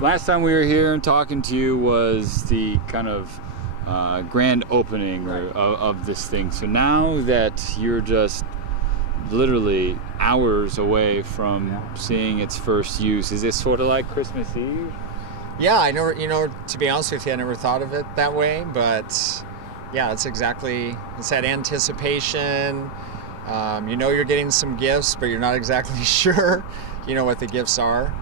last time we were here and talking to you was the kind of grand opening of this thing. So now that you're just literally hours away from seeing its first use, is this sort of like Christmas Eve? Yeah, I never, to be honest with you, I never thought of it that way, but yeah, it's that anticipation. You're getting some gifts, but you're not exactly sure, what the gifts are.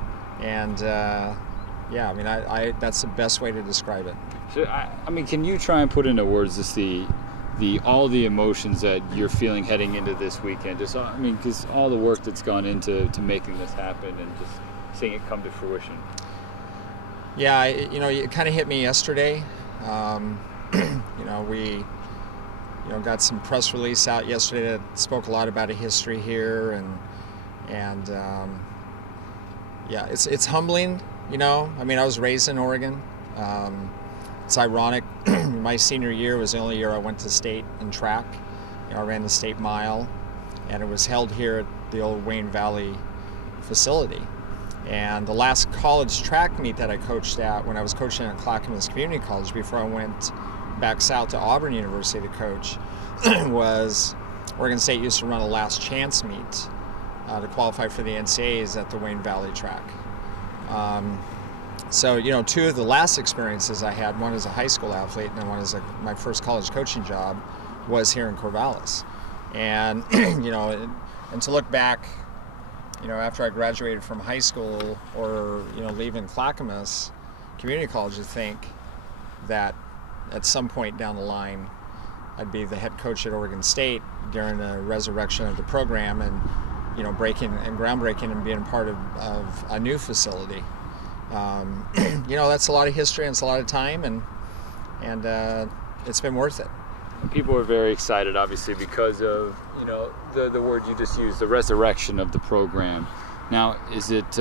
And that's the best way to describe it. So, can you try and put into words just all the emotions that you're feeling heading into this weekend? Because all the work that's gone into making this happen and just seeing it come to fruition. Yeah, it kind of hit me yesterday. We got some press release out yesterday that spoke a lot about a history here, and it's humbling. I was raised in Oregon. It's ironic. My senior year was the only year I went to state in track. I ran the state mile, and it was held here at the old Wayne Valley facility. And the last college track meet that I coached at, when I was coaching at Clackamas Community College before I went back south to Auburn University to coach, was Oregon State used to run a last chance meet to qualify for the NCAAs at the Wayne Valley track. So, two of the last experiences I had, one as a high school athlete and then one as my first college coaching job, was here in Corvallis. And, and to look back, after I graduated from high school or, leaving Clackamas Community College, to think that at some point down the line, I'd be the head coach at Oregon State during the resurrection of the program and, breaking and groundbreaking and being part of a new facility. That's a lot of history and it's a lot of time, and it's been worth it. People are very excited, obviously, because of the word you just used, the resurrection of the program. Now, is it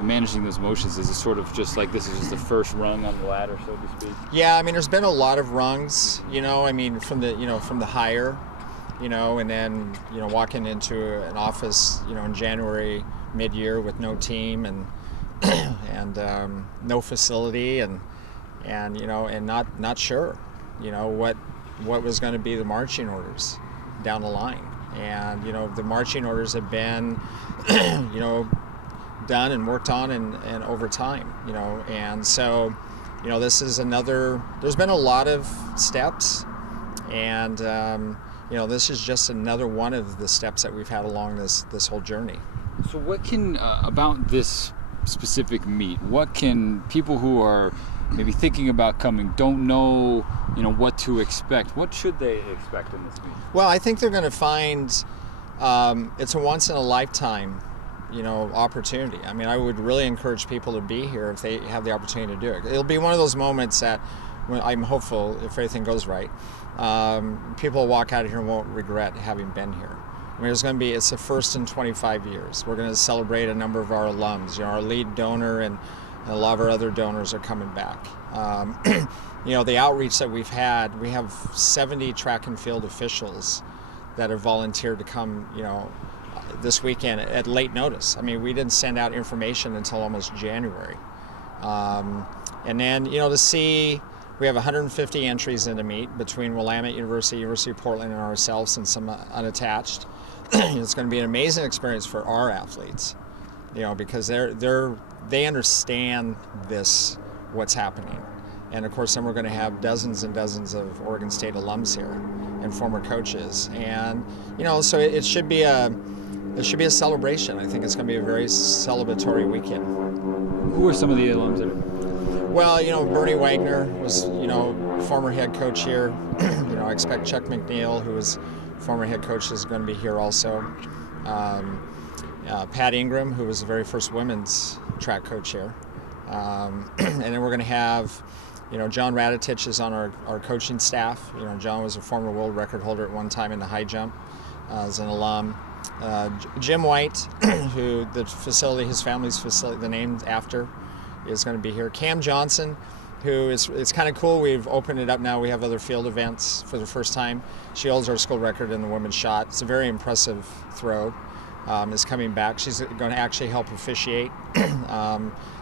managing those emotions? Is it sort of just like this is just the first rung on the ladder, so to speak? Yeah, there's been a lot of rungs. From the hire, and then walking into an office, in January mid-year with no team and no facility and not sure, what was going to be the marching orders down the line. And, the marching orders have been, done and worked on and over time, and so, this is there's been a lot of steps, and, this is just another one of the steps that we've had along this whole journey. So what can, about this specific meet, what can people who are maybe thinking about coming, don't know, what to expect, what should they expect in this meet? Well, I think they're going to find it's a once in a lifetime, opportunity. I would really encourage people to be here if they have the opportunity to do it. It'll be one of those moments that, when I'm hopeful, if everything goes right, people will walk out of here and won't regret having been here. It's the first in 25 years. We're going to celebrate a number of our alums. Our lead donor and a lot of our other donors are coming back. The outreach that we've had, we have 70 track and field officials that have volunteered to come, this weekend at late notice. We didn't send out information until almost January. And then, to see, we have 150 entries in the meet between Willamette University, University of Portland, and ourselves, and some unattached. It's going to be an amazing experience for our athletes, because they understand what's happening. And of course, then we're going to have dozens and dozens of Oregon State alums here and former coaches. And, so it should be a celebration. I think it's going to be a very celebratory weekend. Who are some of the alums in it? Well, Bernie Wagner was, former head coach here. I expect Chuck McNeil, who was former head coach, is going to be here also. Pat Ingram, who was the very first women's track coach here. And then we're going to have, John Radetich is on our coaching staff. John was a former world record holder at one time in the high jump as an alum. Jim Whyte, who his family's facility, the name after, is going to be here. Cam Johnson, who it's kind of cool. We've opened it up now. We have other field events for the first time. She holds our school record in the women's shot. It's a very impressive throw. Is coming back. She's going to actually help officiate.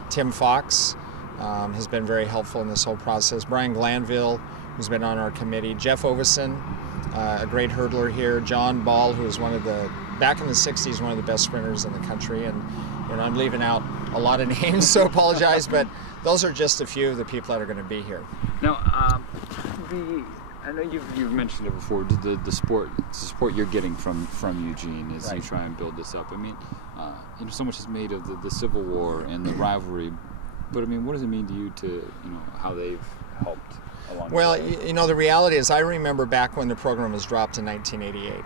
Tim Fox has been very helpful in this whole process. Brian Glanville, who's been on our committee. Jeff Overson, a great hurdler here. John Ball, who was back in the 60s, one of the best sprinters in the country. And I'm leaving out a lot of names, so apologize, but those are just a few of the people that are going to be here. Now, I know you've mentioned it before. The support you're getting from Eugene as you try and build this up. I mean, so much is made of the Civil War and the rivalry, but I mean, what does it mean to you to how they've helped along? Well, the way? the reality is, I remember back when the program was dropped in 1988.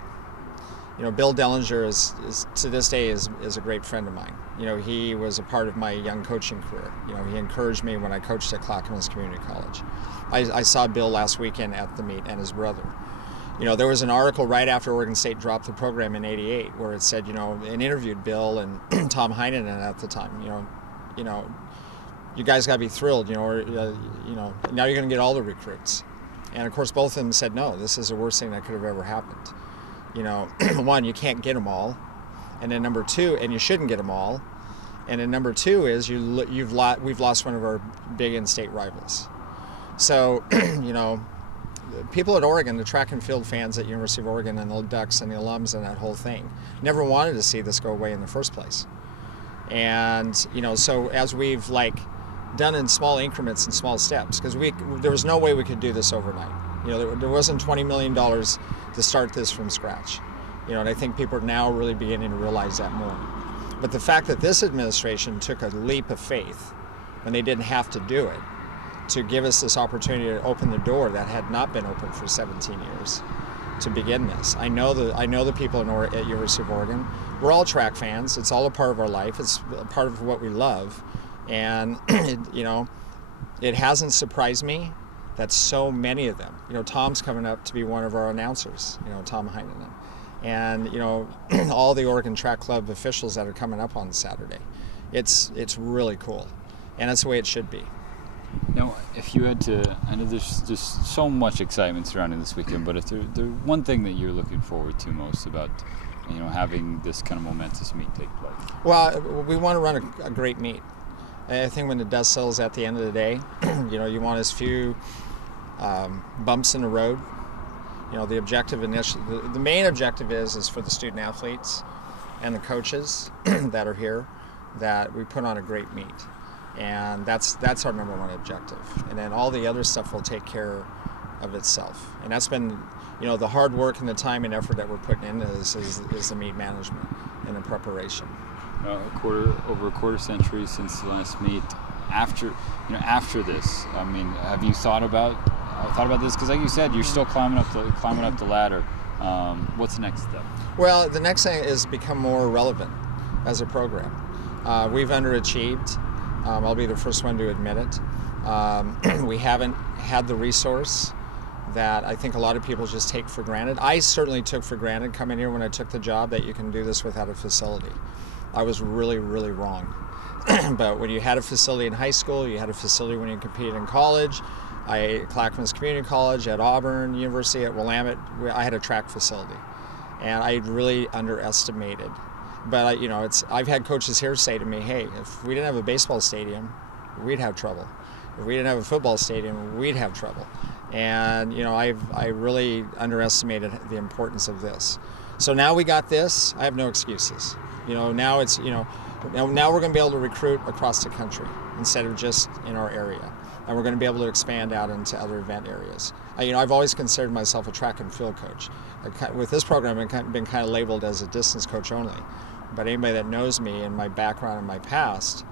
Bill Dellinger is to this day is a great friend of mine. He was a part of my young coaching career. He encouraged me when I coached at Clackamas Community College. I saw Bill last weekend at the meet, and his brother. There was an article right after Oregon State dropped the program in '88 where it said, and interviewed Bill and Tom Heinonen at the time. You guys got to be thrilled. Now you're going to get all the recruits. And of course, both of them said, no, this is the worst thing that could have ever happened. One, you can't get them all, and then number two, and you shouldn't get them all, and then number two is we've lost one of our big in-state rivals. So, people at Oregon, the track and field fans at University of Oregon and the Ducks and the alums and that whole thing, never wanted to see this go away in the first place. And so as we've done in small increments and small steps, because there was no way we could do this overnight. There wasn't $20 million to start this from scratch. And I think people are now really beginning to realize that more. But the fact that this administration took a leap of faith when they didn't have to do it to give us this opportunity to open the door that had not been open for 17 years to begin this. I know the people at University of Oregon. We're all track fans. It's all a part of our life. It's a part of what we love. And, it hasn't surprised me that so many of them, Tom's coming up to be one of our announcers, Tom Heinonen, and, all the Oregon Track Club officials that are coming up on Saturday. It's really cool, and that's the way it should be. Now, if you had to, I know there's just so much excitement surrounding this weekend, but if there's one thing that you're looking forward to most about, having this kind of momentous meet take place? Well, we want to run a great meet. I think when the dust settles at the end of the day, you want as few bumps in the road. The objective the main objective is for the student athletes and the coaches that are here, that we put on a great meet. And that's our number one objective. And then all the other stuff will take care of itself. And that's been, the hard work and the time and effort that we're putting in is the meet management and the preparation. Over a quarter century since the last meet. After this, I mean, have you thought about this? Because, like you said, you're still climbing up the ladder. What's the next step? Well, the next thing is become more relevant as a program. We've underachieved. I'll be the first one to admit it. We haven't had the resource that I think a lot of people just take for granted. I certainly took for granted coming here when I took the job that you can do this without a facility. I was really, really wrong. But when you had a facility in high school, you had a facility when you competed in college. At Clackamas Community College, at Auburn University, at Willamette, I had a track facility. And I really underestimated. But I've had coaches here say to me, hey, if we didn't have a baseball stadium, we'd have trouble. If we didn't have a football stadium, we'd have trouble. And I really underestimated the importance of this. So now we got this. I have no excuses. Now it's now we're going to be able to recruit across the country instead of just in our area, and we're going to be able to expand out into other event areas. I've always considered myself a track and field coach. With this program, I've been kind of labeled as a distance coach only. But anybody that knows me and my background and my past,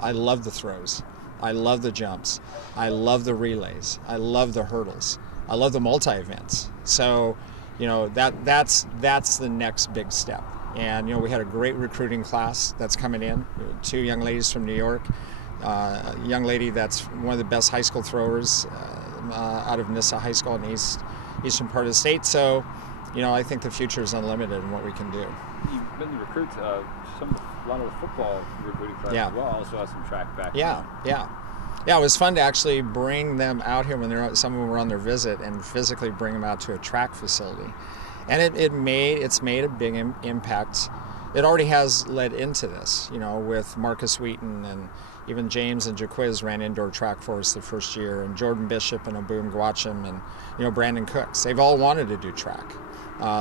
I love the throws. I love the jumps. I love the relays. I love the hurdles. I love the multi-events. So, that's the next big step. And, we had a great recruiting class that's coming in. 2 young ladies from New York. A young lady that's one of the best high school throwers out of Nissa High School in the eastern part of the state. So, I think the future is unlimited in what we can do. You've been the recruit, a lot of the football recruiting class as well. Also has some track background. Yeah. It was fun to actually bring them out here when some of them were on their visit and physically bring them out to a track facility. And it's made a big impact. It already has led into this, with Marcus Wheaton and, even James and Jaquiz ran indoor track for us the first year, and Jordan Bishop and Obum Gwacham and Brandon Cooks. They've all wanted to do track.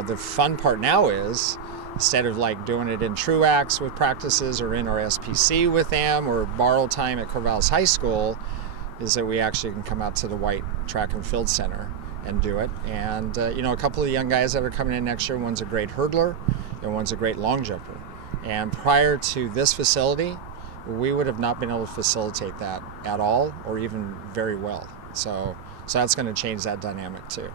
The fun part now is, instead of like doing it in Truax with practices or in our SPC with them or borrow time at Corvallis High School, is that we actually can come out to the Whyte Track and Field Center and do it. And a couple of young guys that are coming in next year, one's a great hurdler and one's a great long jumper. And prior to this facility, we would have not been able to facilitate that at all or even very well. So that's going to change that dynamic too.